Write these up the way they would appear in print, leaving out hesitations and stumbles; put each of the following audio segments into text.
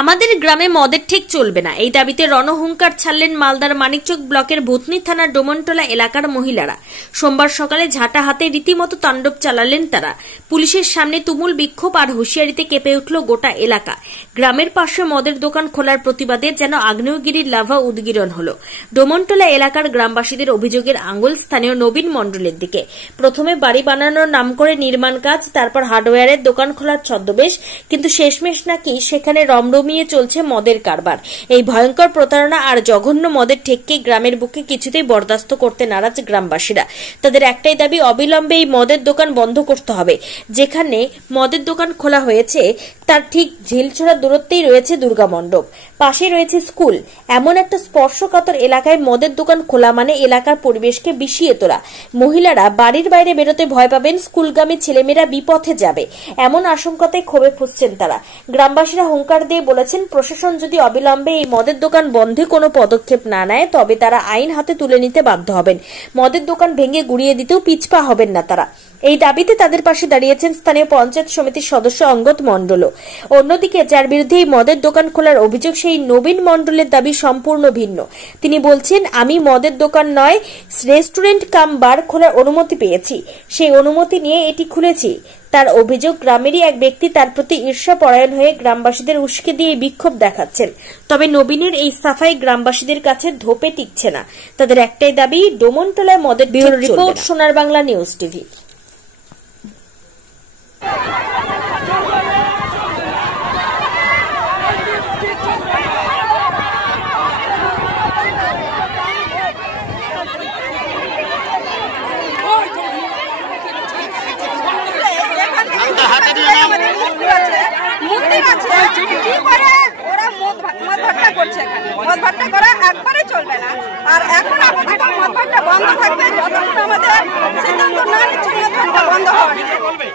আমাদের গ্রামে মদের ঠিক চলবে না, এই দাবিতে রণহুঙ্কার ছাড়লেন মালদার মানিকচক ব্লকের ভূতনি থানার ডোমনটোলা এলাকার মহিলারা। সোমবার সকালে ঝাঁটা হাতে রীতিমতো তাণ্ডব চালালেন তারা। পুলিশের সামনে তুমুল বিক্ষোভ আর হুঁশিয়ারিতে কেঁপে উঠল গোটা এলাকা। গ্রামের পাশে মদের দোকান খোলার প্রতিবাদে যেন আগ্নেয়গিরির লাভা উদগীরণ হল। ডোমনটোলা এলাকার গ্রামবাসীদের অভিযোগের আঙুল স্থানীয় নবীন মণ্ডলের দিকে। প্রথমে বাড়ি বানানোর নাম করে নির্মাণ কাজ, তারপর হার্ডওয়্যারের দোকান খোলার ছদ্মবেশ, কিন্তু শেষমেশ নাকি সেখানে রমরমিয়ে চলছে মদের কারবার। এই ভয়ঙ্কর প্রতারণা আর জঘন্য মদের ঠেককে গ্রামের বুকে কিছুতেই বরদাস্ত করতে নারাজ গ্রামবাসীরা। তাদের একটাই দাবি, অবিলম্বে এই মদের দোকান বন্ধ করতে হবে। যেখানে মদের দোকান খোলা হয়েছে তার ঠিক ঝিলছোড়া দূরত্বেই রয়েছে দুর্গা মণ্ডপ, পাশে রয়েছে স্কুল। এমন একটা স্পর্শকাতর এলাকায় মদের দোকান খোলা মানে এলাকার পরিবেশকে বিষিয়ে তোলা। মহিলারা বাড়ির বাইরে বেরোতে ভয় পাবেন, স্কুলগামী ছেলেমেয়েরা বিপথে যাবে, এমন আশঙ্কাতেই ক্ষোভে ফুঁসছেন তারা। গ্রামবাসীরা হুঙ্কার দিয়ে বলেছেন, প্রশাসন যদি অবিলম্বে এই মদের দোকান বন্ধে কোনো পদক্ষেপ না নেয় তবে তারা আইন হাতে তুলে নিতে বাধ্য হবেন। মদের দোকান ভেঙে গুড়িয়ে দিতেও পিছপা হবেন না তারা। এই দাবিতে তাদের পাশে দাঁড়িয়েছেন স্থানীয় পঞ্চায়েত সমিতির সদস্য অঙ্গদ মণ্ডলও। অন্যদিকে যার বিরুদ্ধে এই মদের দোকান খোলার অভিযোগ, সেই নবীন মণ্ডলের দাবি সম্পূর্ণ ভিন্ন। তিনি বলছেন, আমি মদের দোকান নয়, রেস্টুরেন্ট কাম বার খোলার অনুমতি পেয়েছি, সেই অনুমতি নিয়ে এটি খুলেছি। তার অভিযোগ, গ্রামেরই এক ব্যক্তি তার প্রতি ঈর্ষাপরায়ণ হয়ে গ্রামবাসীদের উস্কে দিয়ে বিক্ষোভ দেখাচ্ছেন। তবে নবীনের এই সাফাই গ্রামবাসীদের কাছে ধোপে টিকছে না। তাদের একটাই দাবি, ডোমনটোলায় মদের ব্যুরো রিপোর্ট, সোনার বাংলা নিউজ টিভি।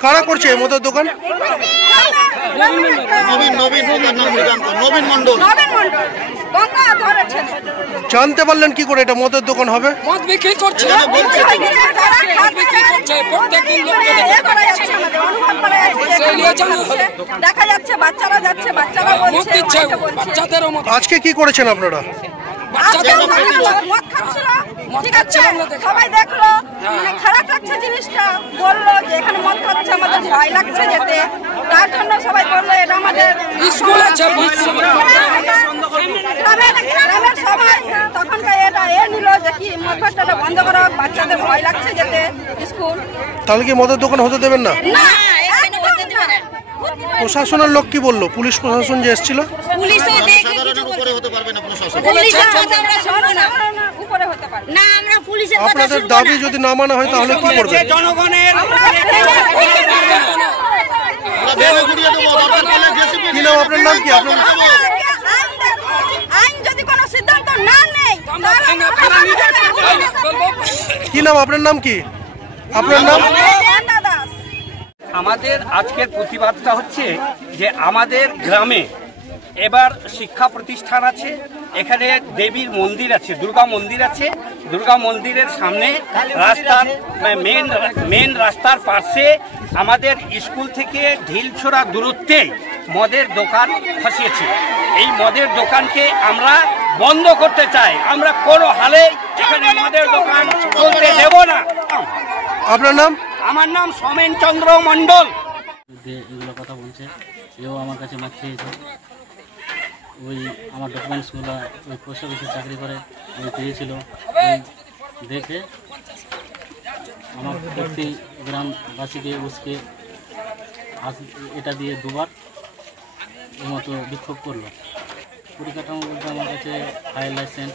কারা করছে মদের দোকান? জানতে পারলেন কি করে এটা মদের দোকান হবে? মদ বিক্রি করছে, দেখা যাচ্ছে বাচ্চারা যাচ্ছে, বাচ্চারা বলছে। আজকে কি করেছেন আপনারা? ঠিক আছে, সবাই দেখলো, খারাপ লাগছে জিনিসটা, বললো যে এখানে মদ খাচ্ছে, আমাদের ভয় লাগছে যেতে, তার জন্য সবাই বললো এটা আমাদের স্কুল আছে। গ্রামের সবাই তখনকার এটা নিল যে কি মদ ভাট্টাটা বন্ধ করা, বাচ্চাদের ভয় লাগছে যেতে স্কুল। তাহলে কি মদের দোকান হতে দেবেন না? প্রশাসনের লোক কি বললো? পুলিশ প্রশাসন যে এসেছিল, আপনাদের দাবি যদি না মানা হয় তাহলে কি করবে? কি নাম আপনার? নাম কি আপনার? কি নাম আপনার? নাম কি আপনার? নাম? আমাদের আজকের প্রতিবাদটা হচ্ছে যে আমাদের গ্রামে এবার শিক্ষা প্রতিষ্ঠান আছে, এখানে দেবীর মন্দির আছে, দুর্গা মন্দির আছে। দুর্গা মন্দিরের সামনে রাস্তার মেন রাস্তার পাশে আমাদের স্কুল থেকে ঢিলছোড়া দূরত্বে মদের দোকান ফাঁসিয়েছে। এই মদের দোকানকে আমরা বন্ধ করতে চাই। আমরা কোনো হালে এখানে মদের দোকান চলতে দেব না। আপনার নাম? আমার নাম সোমেন চন্দ্র মণ্ডল। এগুলো কথা বলছে, এও আমার কাছে মাছ খেয়েছে। ওই আমার ডকুমেন্টসগুলো ওই পোস্ট অফিসে চাকরি করে ওই পেয়েছিল, ওই দেখে আমার প্রতি গ্রামবাসীকে উসকে এটা দিয়ে দুবার এর মতো বিক্ষোভ করলো। পরিকাঠামো বলতে আমার কাছে ফায়ার লাইসেন্স,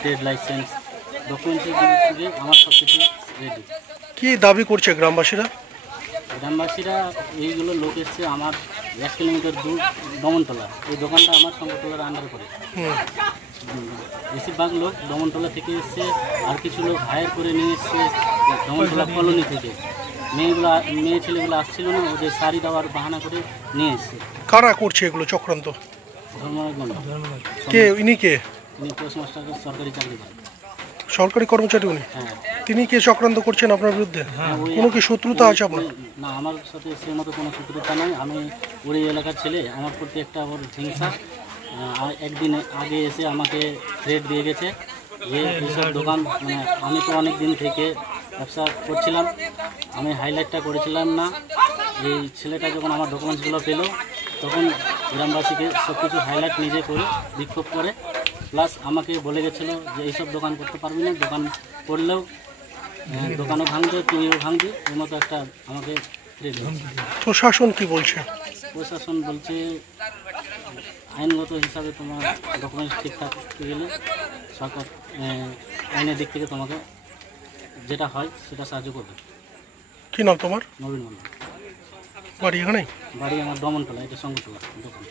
ট্রেড লাইসেন্স, ডকুমেন্টের দিক থেকে আমার সব কিছু রেডি। কি দাবি করছে গ্রামবাসীরা? গ্রামবাসীরা এইগুলো লোক এসছে আমার 1 কিলোমিটার দূর ডোমনটোলা, এই দোকানটা আমার সংগঠনের আন্ডারে পড়ে। বেশিরভাগ লোক ডোমনটোলা থেকে এসছে, আর কিছু লোক হায়ার করে নিয়ে এসছে ডোমনটোলা কলোনি থেকে। মেয়ে ছেলেগুলো আসছিল না, ওদের শাড়ি দেওয়ার বাহানা করে নিয়ে এসছে। কারা করছে এগুলো চক্রান্ত? ধর্মরাজ মন্ডল। কে ইনি? কে? ইনি পোস্টমাস্টার, সরকারি চাকরি করেন। সরকারি কর্মচারী উনি? হ্যাঁ। তিনি কে চক্রান্ত করছেন আপনার বিরুদ্ধে? কোনো কি শত্রুতা আছে আপনার? না, আমার সাথে সে মতো কোনো শত্রুতা নয়। আমি ওই এলাকার ছেলে, আমার প্রতি একটা ওর হিংসা। একদিন আগে এসে আমাকে থ্রেট দিয়ে গেছে যে এইসব দোকান, মানে আমি তো অনেক দিন থেকে ব্যবসা করছিলাম, আমি হাইলাইটটা করেছিলাম না। এই ছেলেটা যখন আমার ডকুমেন্টসগুলো পেলো তখন গ্রামবাসীকে সব কিছু হাইলাইট নিজে করে বিক্ষোভ করে, প্লাস আমাকে বলে গেছিলো যে এইসব দোকান করতে পারবি না, দোকান করলেও দোকানও ভাঙবে, তুইও ভাঙবি, এর মতো একটা আমাকে থ্রেট দিয়েছে। প্রশাসন কি বলছে? প্রশাসন বলছে আইনগত হিসাবে তোমার ডকুমেন্টস ঠিক থাকতে গেলে সরকার আইনের দিক থেকে তোমাকে যেটা হয় সেটা সাহায্য করবে। কি নাম তোমার? নবীন মন্ডল। বাড়ি এখানে? বাড়ি আমার দমনতলা, এটা সংগতলা দোকান।